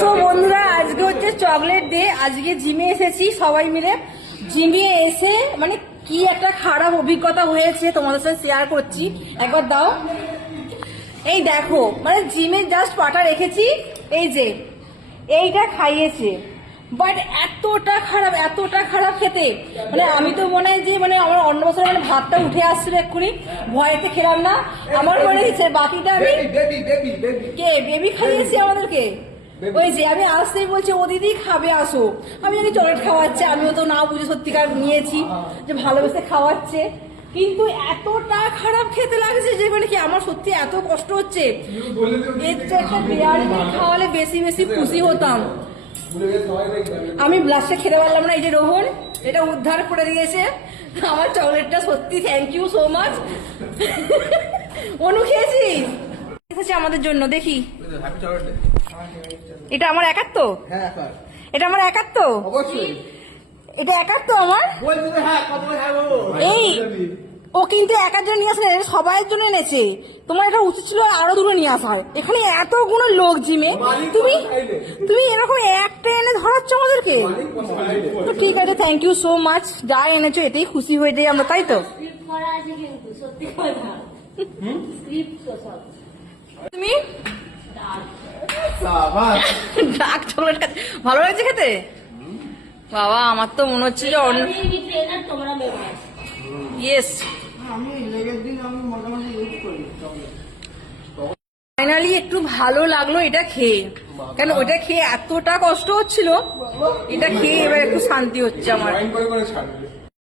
So বন্ধুরা আজকে হচ্ছে চকলেট ডে। আজকে জিমে এসেছি সবাই মিলে। জিমে এসে মানে কি একটা খারাপ অভিজ্ঞতা হয়েছে তোমাদের সাথে শেয়ার করছি, একবার দাও। এই দেখো, মানে জিমে জাস্ট পাটা রেখেছি, এই যে এইটা খাইয়েছে, বাট এতটা খারাপ খেতে, মানে আমি তো মনে হয় যে মানে আমার অন্য বছর মানে ভাতটা উঠে আসছিল এক্ষুনি, ভয়েতে খেলাম না। আমার মনে হচ্ছে বাকিটা আমি কে বেবি খাইয়েছি আমাদেরকে। ওই যে আমি আসতেই বলছি ও দিদি খাবে আসো, আমি জানি চকলেট খাওয়াচ্ছে, আমিও তো না বুঝে সত্যিকার নিয়েছি যে ভালোবেসে খাওয়াচ্ছে, কিন্তু এতটা খারাপ খেতে লাগছে যে মানে কি আমার সত্যি এত কষ্ট হচ্ছে। এর একটা বিরিয়ানি খাওয়ালে বেশি বেশি খুশি হতাম। আমি ব্লাশটা খেতে পারলাম না। এই যে রোহন এটা উদ্ধার করে দিয়েছে আমার চকলেটটা, সত্যি থ্যাংক ইউ সো মাচ। অনু খেয়েছিস আমাদের জন্য, দেখি এটা আমার একার তো, এটা আমার একার তো, এটা একার তো আমার। এই ও কিন্তু একার জন্য নিয়ে আসে, সবাই জন্য এনেছে। তোমার এটা উচিত ছিল আরো দুটো নিয়ে আসার, এখানে এতগুলো লোক জিমে, তুমি তুমি এরকম একটা এনে ধরাচ্ছ আমাদেরকে। তো ঠিক আছে, থ্যাংক ইউ সো মাচ, যা এনেছো এতেই খুশি হয়ে যাই আমরা, তাই তো। তুমি ডার্ক চকলেট ভালো লাগছে খেতে? বাবা আমার তো মনে হচ্ছে যে ইয়েস, ফাইনালি একটু ভালো লাগলো এটা খেয়ে, কেন ওইটা খেয়ে এতটা কষ্ট হচ্ছিল, এটা খেয়ে এবার একটু শান্তি হচ্ছে আমার।